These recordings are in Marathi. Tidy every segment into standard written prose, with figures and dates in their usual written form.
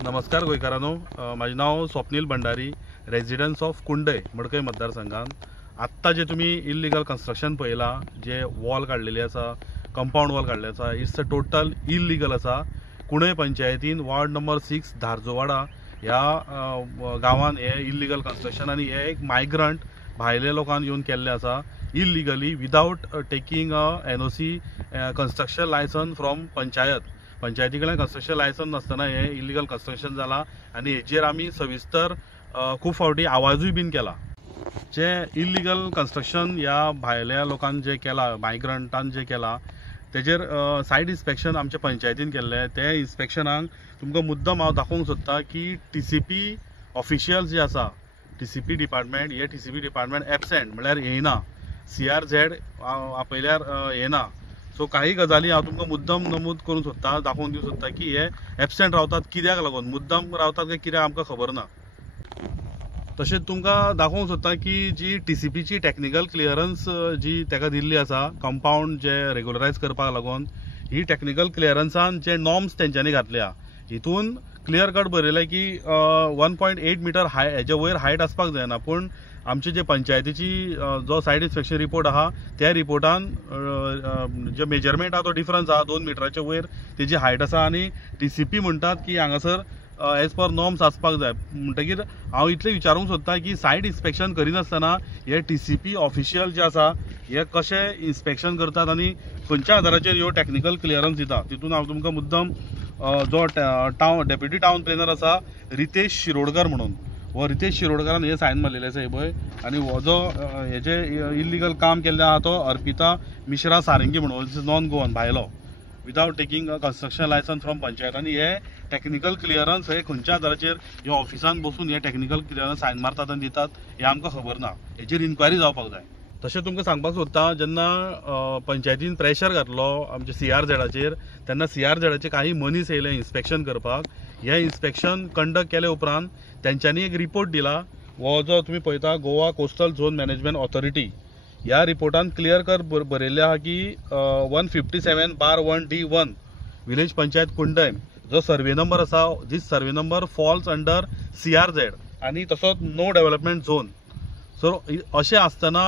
नमस्कार गोंयकारांनो, माझे नाव स्वप्नील भंडारी, रेजिडेंस ऑफ कुंडय मडकय मतदारसंघात. आत्ता जे तुम्ही इल्लीगल कन्स्ट्रक्शन पळयला, जे वॉल काढलेली आसा, कंपाऊंड वॉल काढले आसा, इट्स अ टोटल इल्लीगल आसा. कुंडय पंचायतीन वॉर्ड नंबर 6 धारजोवाडा ह्या गांवांत हे इल्लीगल कन्स्ट्रक्शन आणि हे एक मायग्रंट भायले लोकांनी येवन केल्ले आसा illegally without taking a NOC construction licence from पंचायती कडल्यान कन्स्ट्रक्शन लायसन नासतना हे इल्लीगल कन्स्ट्रक्शन जाला. आणि हेजेर आमी सविस्तर खूब फावटी आवाजूय बीन केला. जे इल्लीगल कन्स्ट्रक्शन ह्या भायल्या लोकांनी जे केला, मायग्रंटान जे केला, तेजेर सायट इन्स्पेक्शन आमच्या पंचायतीन केल्ले. ते इन्स्पेक्शनाक तुमकां मुद्दम हांव दाखोवंक सोदता की TCP ऑफिशियल्स जे आसा, TCP डिपार्टमेंट, हे TCP डिपार्टमेंट एबसेंट म्हळ्यार येना, CRZ आपयल्यार येना. सो काही गजाली हांव तुमकां मुद्दम नमूद करूंक सोदता, दाखोवन दिवंक सोदता की हे एबसेंट रावतात कित्याक लागून, मुद्दम रावतात काय कित्याक आमकां खबर ना. तशेंच तुमकां दाखोवंक सोदता की जी TCPची टेक्निकल क्लियरन्स जी ताका दिल्ली आसा कंपाऊंड जे रेग्युलरायज करपाक लागून, ही टेक्निकल क्लियरन्सान जे नॉर्म्स तेंच्यांनी घातल्या, हितून क्लियर कट बरयलें की 1.8 मीटर हेजे वयर हायट आसपाक जायना. पूण आमचे जे पंचायतीची जो सायट इन्स्पेक्शन रिपोर्ट आहा, त्या रिपोर्टान जे मेजरमेंट आहा तो डिफरन्स आहा, 2 मिटराच्या वयर तेजी हायट आसा. आणि TCP म्हणटात की हांगासर एज पर नॉर्म्स आसपाक जाय. म्हणटकीर हांव इतलें विचारूंक सोदता की सायट इन्स्पेक्शन करिनासतना हे TCP ऑफिशियल जे आसा हे कशें इन्स्पेक्शन करतात आणि खंयच्या आदाराचेर ह्यो टेक्निकल क्लियरन्स दिता. तितून हांव तुमकां मुद्दम जो डेप्युटी टाउन प्लॅनर आसा रितेश शिरोडकर म्हणून, हो रितेश शिरोडकरान हे सायन मारलेले आसा हे पळय. आणि हो जो हेजे इल्लीगल काम केल्लें आहा तो अर्पिता मिश्रा सारंगी म्हणून, दिस इज नॉन गोवन, भायलो, without taking a construction licence from panchayat. आणि हे टेक्निकल क्लियरन्स हे खंयच्या आदाराचेर ह्या ऑफिसान बसून हे टेक्निकल क्लियरन्स सायन मारतात आनी दितात हे आमकां खबर ना. हेचेर इन्क्वायरी जावपाक जाय. तशें तुमकां सांगपाक सोदता, जेन्ना पंचायतीन प्रेशर घातलो आमच्या CRZचेर, तेन्ना CRZचे काही मनीस येयले इन्स्पेक्शन करपाक. हे इन्स्पेक्शन कंडक्ट केले उपरांत तेंच्यांनी एक रिपोर्ट दिला. हो जो तुमी पळयता Goa coastal zone management authority, ह्या रिपोर्टान क्लियर कट बरयल्लें आहा की 157/1D1 विलेज पंचायत कुंडय जो सर्वे नंबर आसा, this survey number falls under CRZ आणि तसोच नो डेव्हलपमेंट झोन. सो अशें आसतना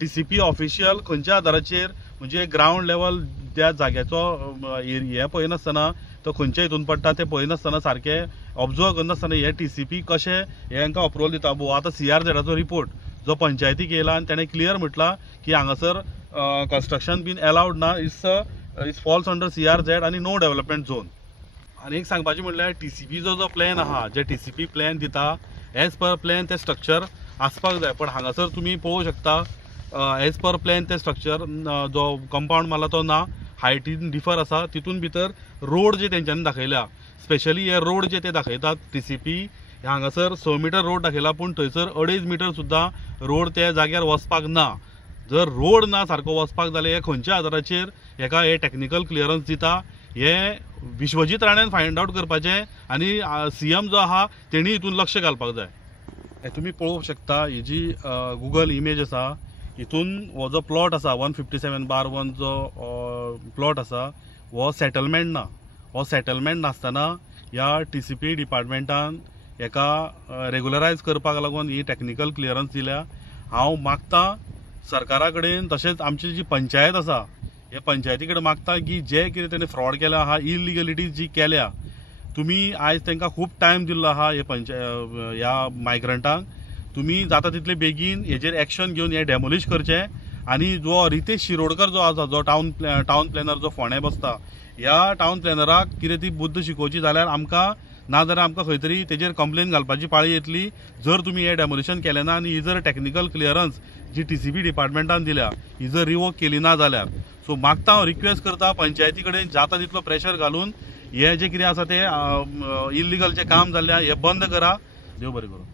TCP ऑफिशियल खंयच्या आदाराचेर, म्हणजे ग्राउंड लेवल त्या जाग्याचो हे पळयनासतना, तो खंयच्या हितून पडटा ते पळयनासतना, सारकें ऑब्जर्व करनासतना हे TCP कशें हेंकां अप्रुवल दिता. आता CRZचो रिपोर्ट जो पंचायतीक येयला आनी ताणें क्लियर म्हटला की हांगासर कन्स्ट्रक्शन बीन अलाउड ना, इट्स फॉल्स अंडर CRZ आणि नो डेव्हलपमेंट झोन. आनी एक सांगपाचें म्हणल्यार TCP जो प्लॅन आहा, जे TCP प्लॅन दिता, एज पर प्लॅन ते स्ट्रक्चर आसपाक जाय. पण हांगासर तुमी पळोवंक शकता एज पर प्लॅन ते स्ट्रक्चर जो कंपाऊंड मारला तो ना, हायटीन डिफर आसा. तितून भितर रोड जे तेंच्यांनी दाखयल्या, स्पेशली हे रोड जे ते दाखयतात TCP, हांगासर 6 मीटर रोड दाखयला, पूण थंयसर 2.5 मीटर सुद्दां रोड त्या जाग्यार वचपाक ना. जर रोड ना सारको वचपाक जाल्यार हे खंयच्या आदाराचेर हेका हे टेक्निकल क्लियरन्स दिता, हे विश्वजीत राण्यान फायंड आउट करपाचें. आणि CM जो आहा तेणी हितून लक्ष घालपाक जाय. हे तुमी पळोवंक शकता, ही जी गुगल इमेज आसा, हितून हो जो प्लॉट आसा 157/1 जो प्लॉट आसा, हो सेटलमेंट ना. हो सेटलमेंट नासतना ह्या TCP डिपार्टमेंटान हेका रेग्युलरायज करपाक लागून ही टेक्निकल क्लियरन्स दिल्या. हांव मागता सरकारा कडेन, तशेंच आमची जी पंचायत आसा, हे पंचायती कडेन मागता की जे कितें तेणें फ्रॉड केला आहा, इलिगलिटीज जी केल्या, तुमी आयज तांकां खूब टायम दिल्लो आहा ह्या मायग्रंटांक. तुमी जाता तितले बेगीन हेजेर एक्शन घेवन हे डेमोलिश करचें. आणि जो रितेश शिरोडकर जो आसा, जो टाउन प्लॅनर जो फोंड्या बसता, ह्या टाउन प्लॅनराक कितें ती बुद्ध शिकोवची जाल्यार आमकां, नाजाल्यार आमकां खंय तरी तेजेर कंप्लेन घालपाची पाळी येतली. जर तुमी हे डेमोलिशन केलें ना आनी ही जर टेक्निकल क्लियरन्स जी TCP डिपार्टमेंटान दिल्या ही जर रिवोक केली ना जाल्यार, सो मागता हांव रिक्वेस्ट करता पंचायती कडेन जाता तितलो प्रेशर घालून हे जे कितें आसा ते इल्लीगल जे काम जाल्लें हे बंद करा. देव बरें करूं.